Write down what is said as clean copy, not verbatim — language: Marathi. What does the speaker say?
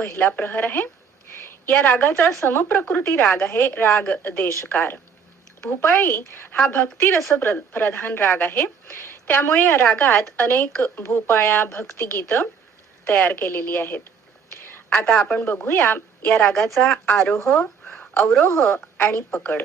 पहिला प्रहर आहे. या रागाचा समप्रकृती राग आहे राग देशकार. भूपाळी हा भक्ती रस प्रधान राग आहे. त्यामुळे या रागात अनेक भूपाळ्या भक्तिगीत तयार केलेली आहेत. आता आपण बघूया या रागाचा आरोह, अवरोह आणि पकड.